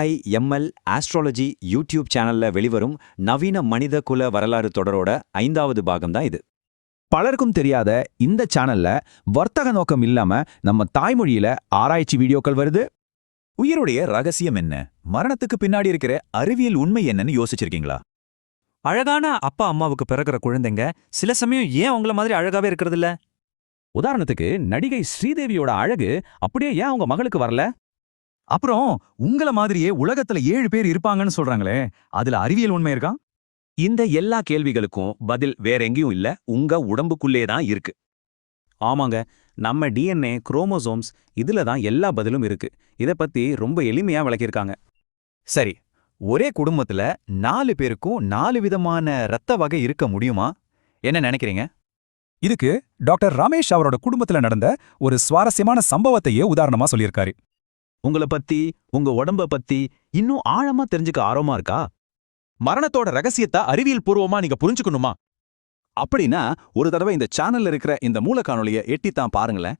AIML astrology YouTube சேனல்ல வெளிவரும் நவீன மனித குல வரலாறு தொடரோட 5வது பாகம் தான் இது. பலருக்கும் தெரியாத இந்த சேனல்ல வர்த்தக நோக்கம் இல்லாம நம்ம தாய்மொழியில ஆராய்ச்சி வீடியோக்கள் வருது. உயிருடைய ரகசியம் என்ன, மரணத்துக்கு பின்னாடி இருக்கிற அறிவியல் உண்மை என்னன்னு யோசிச்சிருக்கீங்களா? அழகான அப்பா அம்மாவுக்கு பிறக்கிற குழந்தைங்க சில சமயம் ஏன் அவங்கள மாதிரி அழகாவே இருக்கிறதில்ல? உதாரணத்துக்கு நடிகை ஸ்ரீதேவியோட அழகு அப்படியே ஏன் அவங்க மகளுக்கு வரல? அப்புறம் உங்கள மாதிரியே உலகத்துல 7 பேர் இருப்பாங்கன்னு சொல்றாங்களே, அதுல அறிவியல் உண்மை இருக்கா? இந்த எல்லா கேள்விகளுக்கும் பதில் வேற எங்கேயும் இல்ல, உங்க உடம்புக்குள்ளே தான் இருக்கு. ஆமாங்க, நம்ம டிஎன்ஏ, குரோமோசோம்ஸ் இதுல தான் எல்லா பதிலும் இருக்கு. இத பத்தி ரொம்ப எளிமையா விளக்கியிருக்காங்க. சரி, ஒரே குடும்பத்துல 4 பேருக்கும் 4 விதமான ரத்த வகை இருக்க முடியுமா? என்ன நினைக்கிறீங்க? இதுக்கு டாக்டர் ரமேஷ் அவரோட குடும்பத்துல நடந்த ஒரு சுவாரஸ்யமான சம்பவத்தையே உதாரணமா சொல்லியிருக்காரு. உங்கள பத்தி, உங்க உடம்ப பத்தி இன்னும் ஆழமா தெரிஞ்சுக்க ஆர்வமா இருக்கா? மரணத்தோட ரகசியத்தை அறிவியல் பூர்வமா நீங்க புரிஞ்சுக்கணுமா? அப்படின்னா ஒரு தடவை இந்த சேனல்ல இருக்கிற இந்த மூல காணொளியை எட்டித்தான் பாருங்களேன்.